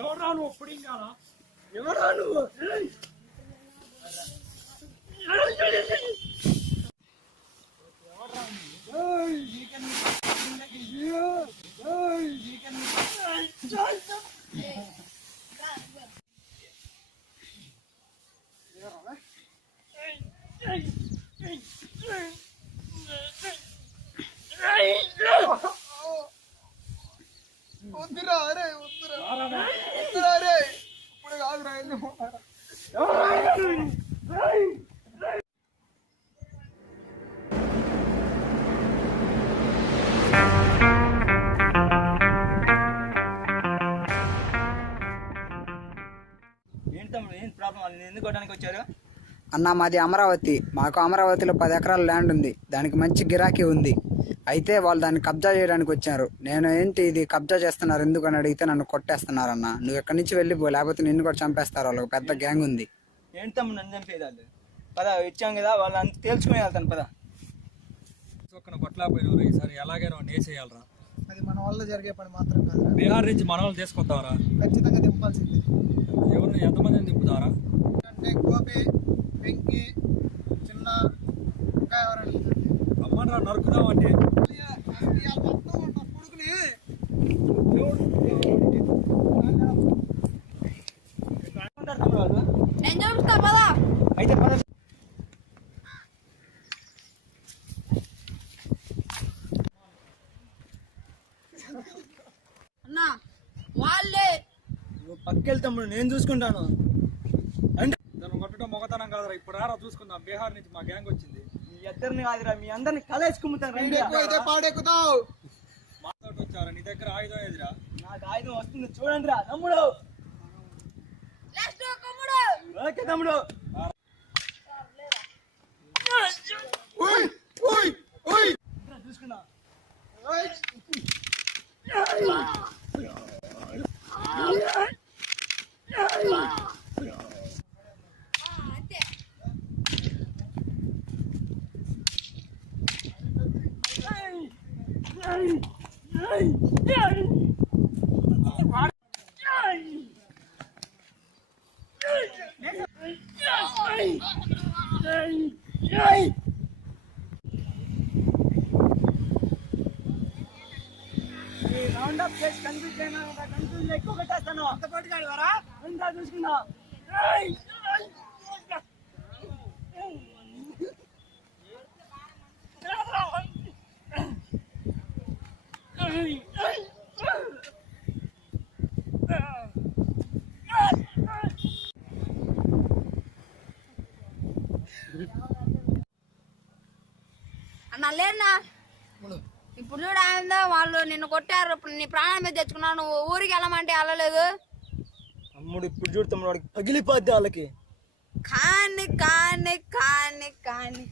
ఎవరా నువ్వు పుడింగానా ఎవరా నువ్వు వద్దురా అరే వద్దురా అరే ఇప్పుడు కాదురా అన్న మాది అమరావతి. మాకు అమరావతిలో 10 ఎకరాల ల్యాండ్ ఉంది. దానికి మంచి గిరాకీ ఉంది. అయితే వాళ్ళు దాన్ని కబ్జా చేయడానికి వచ్చారు. నేను ఏంటి ఇది కబ్జా చేస్తున్నారు ఎందుకని అడిగితే నన్ను కొట్టేస్తున్నారన్న. నువ్వు ఎక్కడి నుంచి వెళ్ళిపో, లేకపోతే నిన్ను కూడా చంపేస్తారు. వాళ్ళకి పెద్ద గ్యాంగ్ ఉంది. ఏంటి తమ్ముడు నన్ను చంపేదాళ్ళు? పద ఇచ్చాం కదా, వాళ్ళు అంత తేల్చుకుని వెళ్తాను. పద కొట్టలేకపోయినరా ఈసారి ఎలాగైనా వేసేయాలరా. అది మన వల్ల జరిగే పని మాత్రం కాదు. బీహార్ నుంచి మన వాళ్ళు తీసుకొద్దావరా? ఖచ్చితంగా దింపాల్సింది. ఎవరిని ఎంతమందిని దింపుతారా? అంటే గోపి, వెంకి, చిన్న ఇంకా ఎవరైనా అమ్మరా నరుకుదామంటే కొడుకుని అయితే పద. అన్నా వాళ్ళే నువ్వు పక్కెళ్ళి తమ్ముడు, నేను చూసుకుంటాను. అంటే దాన్ని కొట్టడం మొగతనం కాదురా. ఇప్పుడు రారా చూసుకుందాం. బీహార్ నుంచి మా గ్యాంగ్ వచ్చింది. మీ ఇద్దరిని కాదురా, మీ అందరిని కలేసుకుంటాను. రండి. అయితే పాడెక్కుతావు. మాతో వచ్చారా? నీ దగ్గర ఆయుధం ఏదిరా? నాకు ఆయుధం వస్తుంది చూడండి రా తమ్ముడు. ఓకే తమ్ముడు. చూసుకున్నా. రౌండ్ అప్ చేసి కన్ఫ్యూజ్ ఎక్కువ పెట్టేస్తాను. అంత పట్టుకాడు వరా అంతా చూసుకున్నా. అన్న లేనా ఇప్పుడు చూడ ఆయన వాళ్ళు నిన్ను కొట్టారు. ఇప్పుడు నీ ప్రాణం మీద తెచ్చుకున్నావు. నువ్వు ఊరికి వెళ్ళమంటే వెళ్ళలేదు. తమ్ముడు ఇప్పుడు చూడు తమ్ముడు, వాడికి పగిలిపోద్ది వాళ్ళకి. కానీ కానీ కానీ కానీ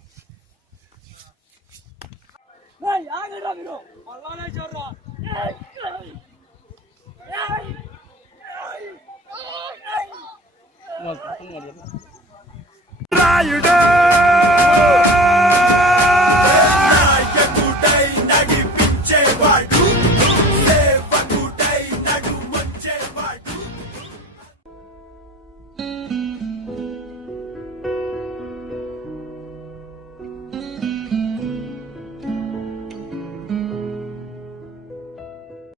ఆగరా మీరు అలానే చూడరా. రాయుడు